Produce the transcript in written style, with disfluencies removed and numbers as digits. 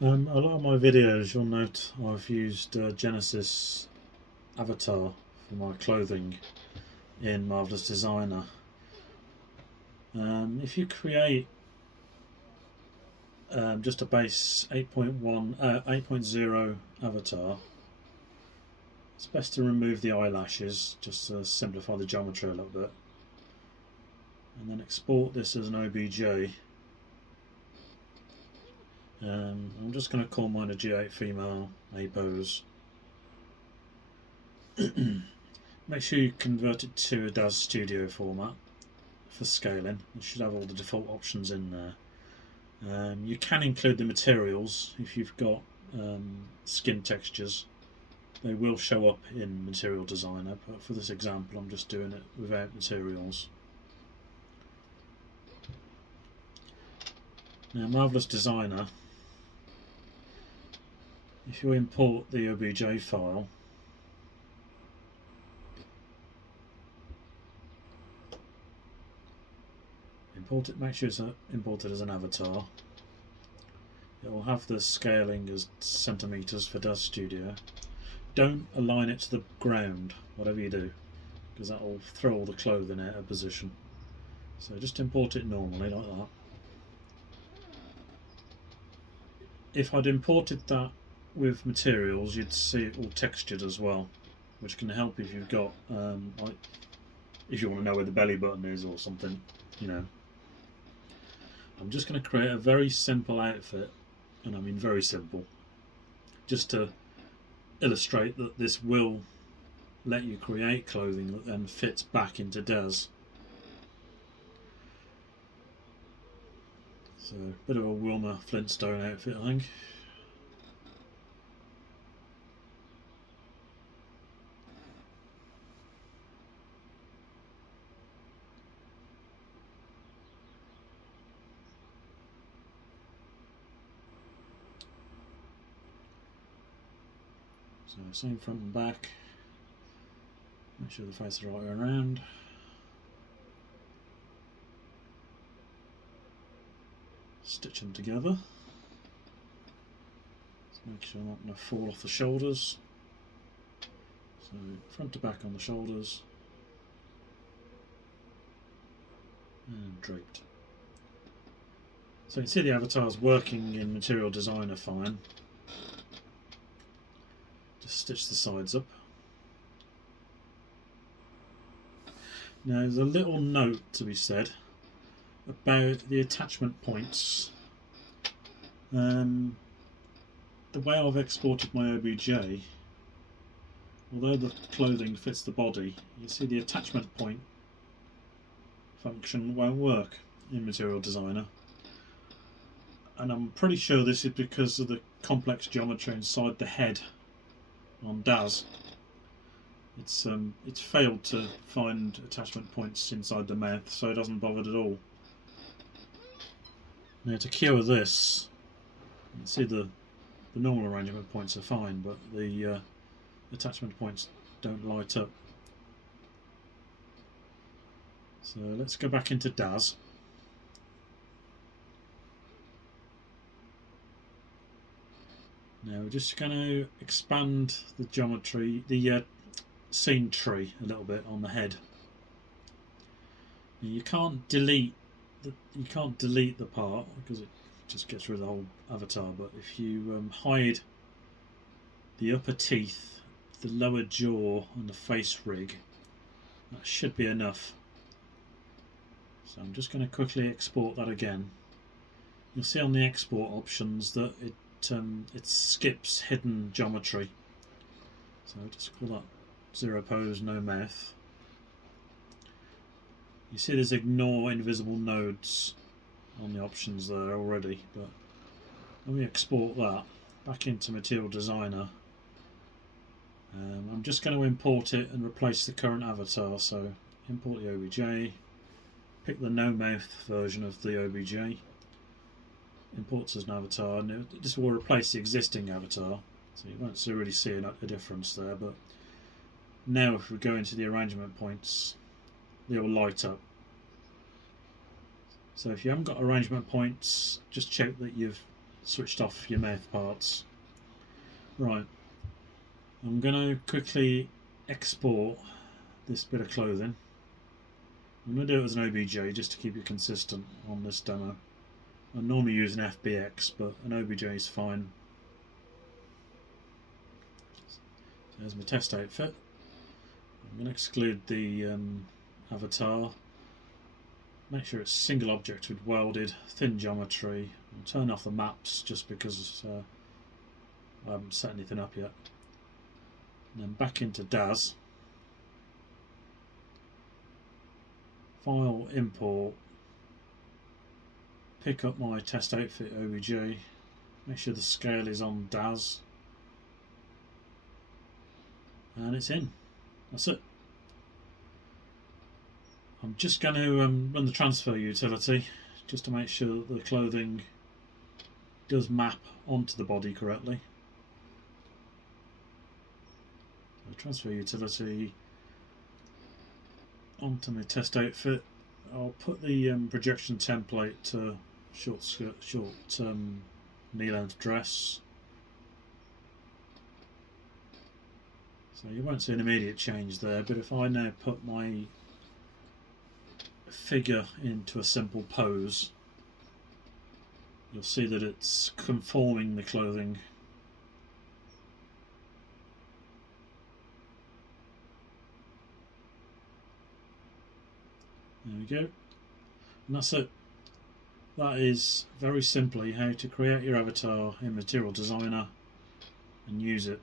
A lot of my videos, you'll note I've used Genesis Avatar for my clothing in Marvelous Designer. If you create just a base 8.0 avatar, it's best to remove the eyelashes just to simplify the geometry a little bit, and then export this as an OBJ. I'm just going to call mine a G8 female A pose. Make sure you convert it to a Daz Studio format for scaling. It should have all the default options in there. You can include the materials if you've got skin textures. They will show up in Material Designer, but for this example I'm just doing it without materials. Now, Marvelous Designer, if you import the OBJ file, import it, make sure it's imported as an avatar. It will have the scaling as centimeters for Daz Studio. Don't align it to the ground, whatever you do, because that will throw all the clothing out of position. So just import it normally like that. If I'd imported that with materials, you'd see it all textured as well, which can help if you've got like if you want to know where the belly button is or something, you know. I'm just going to create a very simple outfit, and I mean very simple, just to illustrate that this will let you create clothing that then fits back into Daz. So a bit of a Wilma Flintstone outfit, I think. So same front and back. Make sure the face is the right way around. Stitch them together. Let's make sure I'm not going to fall off the shoulders. So front to back on the shoulders. And draped. So you can see the avatar's working in Material Designer fine. Just stitch the sides up. Now there's a little note to be said about the attachment points. The way I've exported my OBJ, although the clothing fits the body, you see the attachment point function won't work in Material Designer. And I'm pretty sure this is because of the complex geometry inside the head on Daz. It's failed to find attachment points inside the mouth, so it hasn't bothered at all. Now to cure this, you can see the normal arrangement points are fine, but the attachment points don't light up. So let's go back into Daz. Now we're just going to expand the geometry, the scene tree a little bit on the head. Now you can't delete the part because it just gets rid of the whole avatar. But if you hide the upper teeth, the lower jaw, and the face rig, that should be enough. So I'm just going to quickly export that again. You'll see on the export options that it skips hidden geometry. So I'll just call that zero pose, no mouth. You see there's ignore invisible nodes on the options there already, but when we export that back into Material Designer, I'm just going to import it and replace the current avatar. So import the OBJ, pick the no mouth version of the OBJ, imports as an avatar, and this will replace the existing avatar, so you won't really see a difference there. But now if we go into the arrangement points, they will light up. So if you haven't got arrangement points, just check that you've switched off your mouth parts. Right, I'm going to quickly export this bit of clothing. I'm going to do it as an OBJ just to keep it consistent on this demo. I normally use an FBX, but an OBJ is fine. There's my test outfit. I'm going to exclude the avatar. Make sure it's single object with welded, thin geometry. I'll turn off the maps just because I haven't set anything up yet. And then back into Daz. File, import. Pick up my test outfit OBJ. Make sure the scale is on Daz. And it's in. That's it. I'm just going to run the transfer utility just to make sure that the clothing does map onto the body correctly. So transfer utility onto my test outfit. I'll put the projection template to short skirt, short knee-length dress. So you won't see an immediate change there, but if I now put my figure into a simple pose, you'll see that it's conforming the clothing. There we go. And that's it. That is very simply how to create your avatar in Material Designer and use it